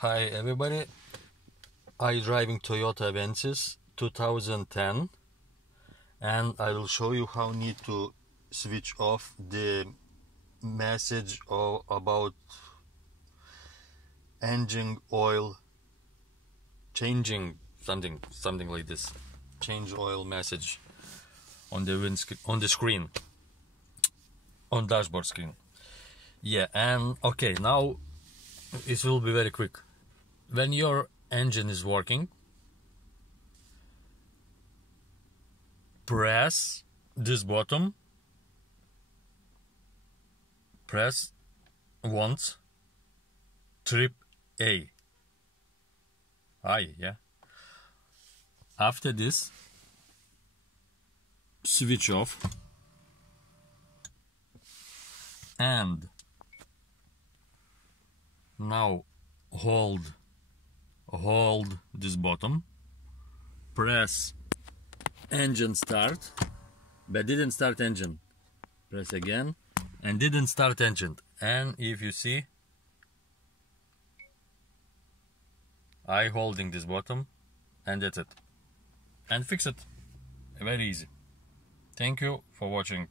Hi everybody, I driving Toyota Avensis 2010 and I will show you how need to switch off the message about engine oil changing, something like this, change oil message on the screen, on dashboard screen. Yeah, and okay, now it will be very quick. When your engine is working, press this button, press once, trip A. Yeah. After this, switch off and now hold this button, press engine start, but didn't start engine, press again and didn't start engine. And if you see, I holding this button, and that's it, and fix it. Very easy. Thank you for watching.